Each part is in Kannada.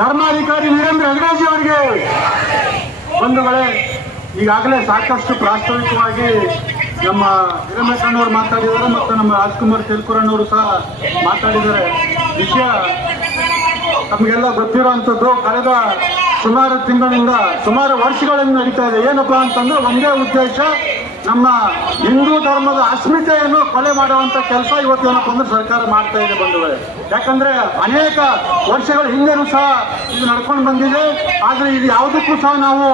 ಧರ್ಮಾಧಿಕಾರಿ ವೀರೇಂದ್ರ ಹೆಗಡೆಜಿ ಅವರಿಗೆ ಬಂಧುಗಳೇ, ಈಗಾಗಲೇ ಸಾಕಷ್ಟು ಪ್ರಾಸ್ತಾವಿಕವಾಗಿ ನಮ್ಮ ಹಿರೇಮಠಣ್ಣವರು ಮಾತಾಡಿದ್ದಾರೆ ಮತ್ತು ನಮ್ಮ ರಾಜ್ಕುಮಾರ್ ತೇಲ್ಕೂರಣ್ಣವರು ಸಹ ಮಾತಾಡಿದ್ದಾರೆ. ವಿಷಯ ನಮಗೆಲ್ಲ ಗೊತ್ತಿರುವಂಥದ್ದು. ಕಳೆದ ಸುಮಾರು ತಿಂಗಳಿಂದ ಸುಮಾರು ವರ್ಷಗಳಿಂದ ನಡೀತಾ ಇದೆ. ಏನಪ್ಪಾ ಅಂತಂದ್ರೆ ಒಂದೇ ಉದ್ದೇಶ, ನಮ್ಮ ಹಿಂದೂ ಧರ್ಮದ ಅಸ್ಮಿತೆಯನ್ನು ಕೊಲೆ ಮಾಡುವಂತ ಕೆಲಸ ಇವತ್ತೇನಪ್ಪ ಅಂದ್ರೆ ಸರ್ಕಾರ ಮಾಡ್ತಾ ಇದೆ ಬಂಧುಗಳೇ. ಯಾಕಂದ್ರೆ ಅನೇಕ ವರ್ಷಗಳ ಹಿಂದೆನೂ ಸಹ ಇದು ನಡ್ಕೊಂಡು ಬಂದಿದೆ. ಆದ್ರೆ ಇದು ಯಾವುದಕ್ಕೂ ಸಹ ನಾವು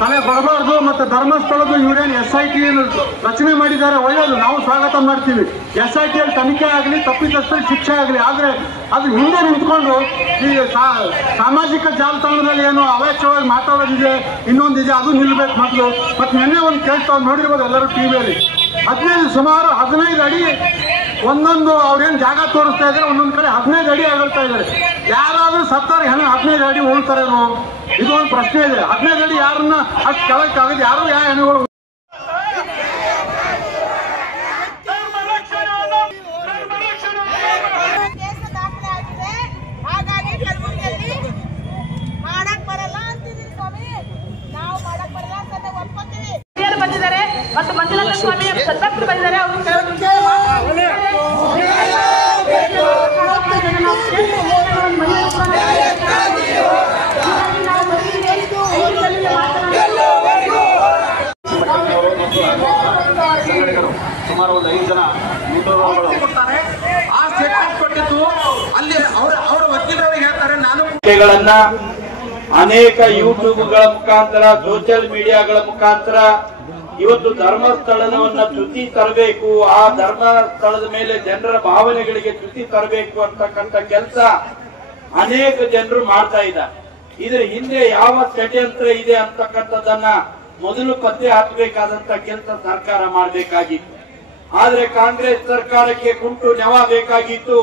ತಲೆ ಕೊಡಬಾರ್ದು. ಮತ್ತೆ ಧರ್ಮಸ್ಥಳದ ಇವರೇನು SIT ರಚನೆ ಮಾಡಿದ್ದಾರೆ, ಒಳ್ಳೆಯದು, ನಾವು ಸ್ವಾಗತ ಮಾಡ್ತೀವಿ. SITಯಲ್ಲಿ ತನಿಖೆ ಆಗಲಿ, ತಪ್ಪಿತಸ್ಥರಿಗೆ ಶಿಕ್ಷೆ ಆಗಲಿ. ಆದ್ರೆ ಅದು ಹಿಂದೆ ನಿಂತ್ಕೊಂಡು ಈ ಸಾಮಾಜಿಕ ಜಾಲತಾಣದಲ್ಲಿ ಏನು ಅವಾಚ್ಯವಾಗಿ ಮಾತಾಡೋದಿದೆ, ಇನ್ನೊಂದಿದೆ, ಅದು ನಿಲ್ಬೇಕು ಮೊದಲು. ಮತ್ತೆ ನಿನ್ನೆ ಒಂದು ಕೇಳ್ತಾ ನೋಡಿರ್ಬೋದು ಎಲ್ಲರೂ ಟಿವಿಯಲ್ಲಿ, ಸುಮಾರು 15 ಅಡಿ ಒಂದೊಂದು ಅವ್ರೇನು ಜಾಗ ತೋರಿಸ್ತಾ ಇದ್ದಾರೆ, ಒಂದೊಂದು ಕಡೆ 15 ಅಡಿ ಅಗಲ್ತಾ ಇದ್ದಾರೆ. ಯಾರಾದ್ರೂ ಸತ್ತಾರೆ ಹೆಣ 15 ಅಡಿ ಉಳ್ತಾರೇನೋ, ಇದು ಒಂದು ಪ್ರಶ್ನೆ ಇದೆ. 15 ಅಡಿ ಯಾರನ್ನ ಅಷ್ಟು ಕೆಳಕ್ಕಾಗದು, ಯಾರು ಯಾವ ಹೆಣಗಳು ಬಂದಿದ್ದಾರೆ ಮತ್ತು ಮಂಜುನಾಥ ಸ್ವಾಮಿ ಸದ್ಭಕ್ತರು ಬಂದಿದ್ದಾರೆ. ಅವರು ಸುಮಾರು ಒಂದು 5 ಜನ ಕೊಡ್ತಾರೆ. ಆ ಸ್ಟೇಟ್ಮೆಂಟ್ ಕೊಟ್ಟಿದ್ದು ಅಲ್ಲಿ ಅವರ ವಕೀಲರಿಗೆ ಹೇಳ್ತಾರೆ, ನಾನು ಅನೇಕ ಯೂಟ್ಯೂಬ್ಗಳ ಮುಖಾಂತರ, ಸೋಷಿಯಲ್ ಮೀಡಿಯಾಗಳ ಮುಖಾಂತರ ಇವತ್ತು ಧರ್ಮಸ್ಥಳವನ್ನ ಚ್ಯುತಿ ತರಬೇಕು, ಆ ಧರ್ಮಸ್ಥಳದ ಮೇಲೆ ಜನರ ಭಾವನೆಗಳಿಗೆ ಚ್ಯುತಿ ತರಬೇಕು ಅಂತಕ್ಕಂಥ ಕೆಲಸ ಅನೇಕ ಜನರು ಮಾಡ್ತಾ ಇದ್ದಾರೆ. ಇದ್ರ ಹಿಂದೆ ಯಾವ ಷಡ್ಯಂತ್ರ ಇದೆ ಅಂತಕ್ಕಂಥದ್ದನ್ನ ಮೊದಲು ಪತ್ತೆ ಹಚ್ಚಬೇಕಾದಂತ ಕೆಲಸ ಸರ್ಕಾರ ಮಾಡಬೇಕಾಗಿತ್ತು. ಆದ್ರೆ ಕಾಂಗ್ರೆಸ್ ಸರ್ಕಾರಕ್ಕೆ ಕುಂಟು ನೆವ ಬೇಕಾಗಿತ್ತು.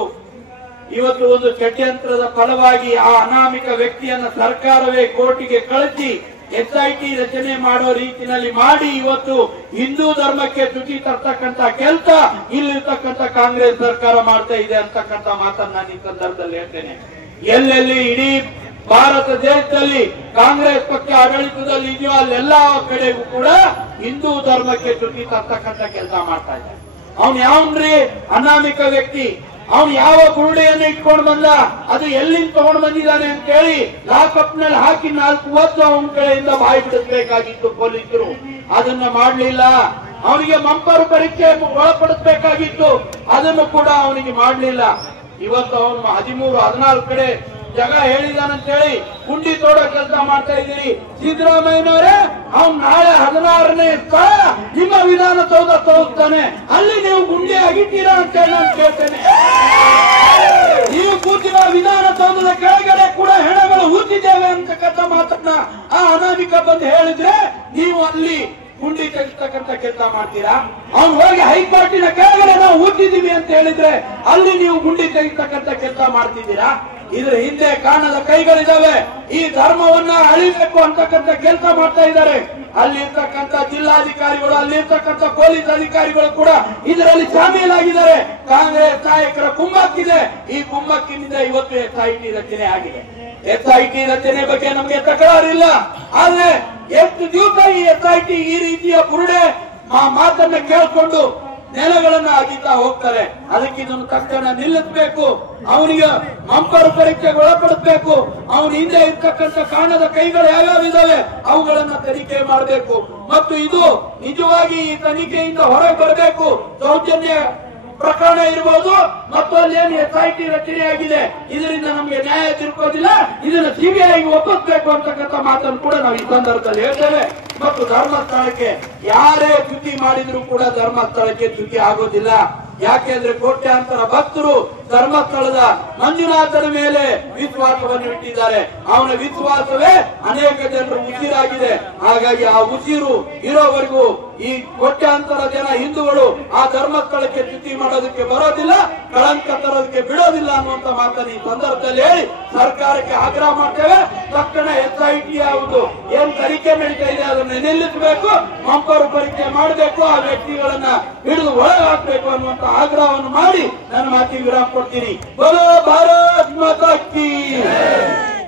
ಇವತ್ತು ಒಂದು ಷಡ್ಯಂತ್ರದ ಫಲವಾಗಿ ಆ ಅನಾಮಿಕ ವ್ಯಕ್ತಿಯನ್ನ ಸರ್ಕಾರವೇ ಕೋರ್ಟಿಗೆ ಕಳಿಸಿ SIT ರಚನೆ ಮಾಡೋ ರೀತಿಯಲ್ಲಿ ಮಾಡಿ ಇವತ್ತು ಹಿಂದೂ ಧರ್ಮಕ್ಕೆ ಚ್ಯುತಿ ತರ್ತಕ್ಕಂಥ ಕೆಲಸ ಇಲ್ಲಿರ್ತಕ್ಕಂಥ ಕಾಂಗ್ರೆಸ್ ಸರ್ಕಾರ ಮಾಡ್ತಾ ಇದೆ ಅಂತಕ್ಕಂಥ ಮಾತನ್ನ ನಾನು ಈ ಸಂದರ್ಭದಲ್ಲಿ ಹೇಳ್ತೇನೆ. ಎಲ್ಲೆಲ್ಲಿ ಇಡೀ ಭಾರತ ದೇಶದಲ್ಲಿ ಕಾಂಗ್ರೆಸ್ ಪಕ್ಷ ಆಡಳಿತದಲ್ಲಿ ಇದೆಯೋ ಅಲ್ಲೆಲ್ಲಾ ಕಡೆಗೂ ಕೂಡ ಹಿಂದೂ ಧರ್ಮಕ್ಕೆ ಚ್ಯುತಿ ತರ್ತಕ್ಕಂಥ ಕೆಲಸ ಮಾಡ್ತಾ ಇದ್ದಾರೆ. ಅವನ್ ಯಾವನ್ರಿ ಅನಾಮಿಕ ವ್ಯಕ್ತಿ, ಅವನು ಯಾವ ಬುರುಡೆಯನ್ನು ಇಟ್ಕೊಂಡು ಬಂದ, ಅದು ಎಲ್ಲಿಂದ ತಗೊಂಡು ಬಂದಿದ್ದಾನೆ ಅಂತ ಹೇಳಿ ಲಾಕಪ್ ನಲ್ಲಿ ಹಾಕಿ 4 ವರ್ಷ ಅವನ ಕಡೆಯಿಂದ ಬಾಯಿ ಬಿಡಿಸಬೇಕಾಗಿತ್ತು ಪೊಲೀಸರು. ಅದನ್ನ ಮಾಡಲಿಲ್ಲ. ಅವನಿಗೆ ಮಂಪರು ಪರೀಕ್ಷೆ ಒಳಪಡಿಸಬೇಕಾಗಿತ್ತು, ಅದನ್ನು ಕೂಡ ಅವನಿಗೆ ಮಾಡಲಿಲ್ಲ. ಇವತ್ತು ಅವನು 13-14 ಕಡೆ ಜಗ ಹೇಳಿದಾನಂತ ಹೇಳಿ ಗುಂಡಿ ತೋಡೋ ಕೆಲಸ ಮಾಡ್ತಾ ಇದ್ದೀರಿ. ಸಿದ್ದರಾಮಯ್ಯನವರೇ, ಅವ್ನು ನಾಳೆ 16ನೇ ಸ್ಥಳ ನಿಮ್ಮ ವಿಧಾನಸೌಧ ತೋರಿಸ್ತಾನೆ, ಅಲ್ಲಿ ನೀವು ಗುಂಡಿ ಆಗಿದ್ದೀರಾ ಅಂತ ಹೇಳಿ ನಾನು ಕೇಳ್ತೇನೆ. ನೀವು ಕೂತಿರೋ ವಿಧಾನಸೌಧದ ಕೆಳಗಡೆ ಕೂಡ ಹೆಣಗಳು ಹೂತಿದ್ದೇವೆ ಅಂತಕ್ಕಂಥ ಮಾತನ್ನ ಆ ಅನಾಮಿಕ ಬಂದು ಹೇಳಿದ್ರೆ ನೀವು ಅಲ್ಲಿ ಗುಂಡಿ ತೆಗಿಸ್ತಕ್ಕಂಥ ಕೆಲಸ ಮಾಡ್ತೀರಾ? ಅವ್ನು ಹೋಗಿ ಹೈಕೋರ್ಟಿನ ಕೆಳಗಡೆ ನಾವು ಹೂತಿದ್ದೀವಿ ಅಂತ ಹೇಳಿದ್ರೆ ಅಲ್ಲಿ ನೀವು ಗುಂಡಿ ತೆಗಿಸ್ತಕ್ಕಂಥ ಕೆಲಸ ಮಾಡ್ತಿದ್ದೀರಾ? ಇದ್ರ ಹಿಂದೆ ಕಾಣದ ಕೈಗಳಿದಾವೆ. ಈ ಧರ್ಮವನ್ನ ಅಳಿಬೇಕು ಅಂತಕ್ಕಂಥ ಕೆಲಸ ಮಾಡ್ತಾ ಇದ್ದಾರೆ. ಅಲ್ಲಿರ್ತಕ್ಕಂಥ ಜಿಲ್ಲಾಧಿಕಾರಿಗಳು, ಅಲ್ಲಿರ್ತಕ್ಕಂಥ ಪೊಲೀಸ್ ಅಧಿಕಾರಿಗಳು ಕೂಡ ಇದರಲ್ಲಿ ಶಾಮೀಲಾಗಿದ್ದಾರೆ. ಕಾಂಗ್ರೆಸ್ ನಾಯಕರ ಕುಮ್ಮಕ್ಕಿದೆ. ಈ ಕುಮ್ಮಕ್ಕಿನಿಂದ ಇವತ್ತು SIT ರಚನೆ ಆಗಿದೆ. SIT ರಚನೆ ಬಗ್ಗೆ ನಮಗೆ ತಕರಾರಿಲ್ಲ. ಆದ್ರೆ ಎಷ್ಟು ದಿವಸ ಈ SIT ಈ ರೀತಿಯ ಬುರುಡೆ ಮಾತನ್ನ ಕೇಳಿಕೊಂಡು ನೆಲಗಳನ್ನ ಅಗಿತಾ ಹೋಗ್ತಾರೆ? ಅದಕ್ಕೆ ಇದನ್ನು ತಕ್ಷಣ ನಿಲ್ಲಿಸಬೇಕು. ಅವನಿಗೆ ಮಂಪರು ಪರೀಕ್ಷೆಗೆ ಒಳಪಡಿಸಬೇಕು. ಅವನ ಹಿಂದೆ ಇರ್ತಕ್ಕಂಥ ಕಾಣದ ಕೈಗಳು ಯಾವ್ಯಾವ ಇದಾವೆ ಅವುಗಳನ್ನ ತನಿಖೆ ಮಾಡಬೇಕು. ಮತ್ತು ಇದು ನಿಜವಾಗಿ ಈ ತನಿಖೆಯಿಂದ ಹೊರಗೆ ಬರಬೇಕು. ಸೌಜನ್ಯ ಪ್ರಕರಣ ಇರಬಹುದು ಮತ್ತು ಅಲ್ಲೇನು SIT ರಚನೆ ಆಗಿದೆ, ಇದರಿಂದ ನಮಗೆ ನ್ಯಾಯ ತಿಳ್ಕೋದಿಲ್ಲ, ಇದನ್ನು CBI ಒಪ್ಪಿಸಬೇಕು ಅಂತಕ್ಕಂಥ ಮಾತನ್ನು ಕೂಡ ನಾವು ಈ ಸಂದರ್ಭದಲ್ಲಿ ಹೇಳ್ತೇವೆ. ಮತ್ತು ಧರ್ಮಸ್ಥಳಕ್ಕೆ ಯಾರೇ ಚ್ಯುತಿ ಮಾಡಿದ್ರು ಕೂಡ ಧರ್ಮಸ್ಥಳಕ್ಕೆ ಚ್ಯುತಿ ಆಗೋದಿಲ್ಲ. ಯಾಕೆಂದ್ರೆ ಕೋಟ್ಯಾಂತರ ಭಕ್ತರು ಧರ್ಮಸ್ಥಳದ ಮಂಜುನಾಥನ ಮೇಲೆ ವಿಶ್ವಾಸವನ್ನು ಇಟ್ಟಿದ್ದಾರೆ. ಅವನ ವಿಶ್ವಾಸವೇ ಅನೇಕ ಜನರು ಉಸಿರಾಗಿದೆ. ಹಾಗಾಗಿ ಆ ಉಸಿರು ಇರೋವರೆಗೂ ಈ ಕೋಟ್ಯಾಂತರ ಜನ ಹಿಂದೂಗಳು ಆ ಧರ್ಮಸ್ಥಳಕ್ಕೆ ಚ್ಯುತಿ ಮಾಡೋದಕ್ಕೆ ಬರೋದಿಲ್ಲ, ಕಳಂಕ ತರೋದಕ್ಕೆ ಬಿಡೋದಿಲ್ಲ ಅನ್ನುವಂತ ಮಾತನ್ನು ಈ ಸಂದರ್ಭದಲ್ಲಿ ಹೇಳಿ ಸರ್ಕಾರಕ್ಕೆ ಆಗ್ರಹ ಮಾಡ್ತೇವೆ. ತಕ್ಷಣ SIT ಯಾವುದು ಏನ್ ತನಿಖೆ ನಡೀತಾ ಇದೆ ಅದನ್ನು ನಿಲ್ಲಿಸಬೇಕು, ಮಂಪರು ಪರೀಕ್ಷೆ ಮಾಡಬೇಕು, ಆ ವ್ಯಕ್ತಿಗಳನ್ನ ಹಿಡಿದು ಒಳಗೆ ಹಾಕಬೇಕು ಅನ್ನುವಂತ ಆಗ್ರಹವನ್ನು ಮಾಡಿ ನನ್ನ ಮಾತಿಗೆ ವಿರಾಮ ಕೊಡ್ತೀನಿ. ಬೋಲೋ ಭಾರತ್ ಮಾತಾ ಕಿ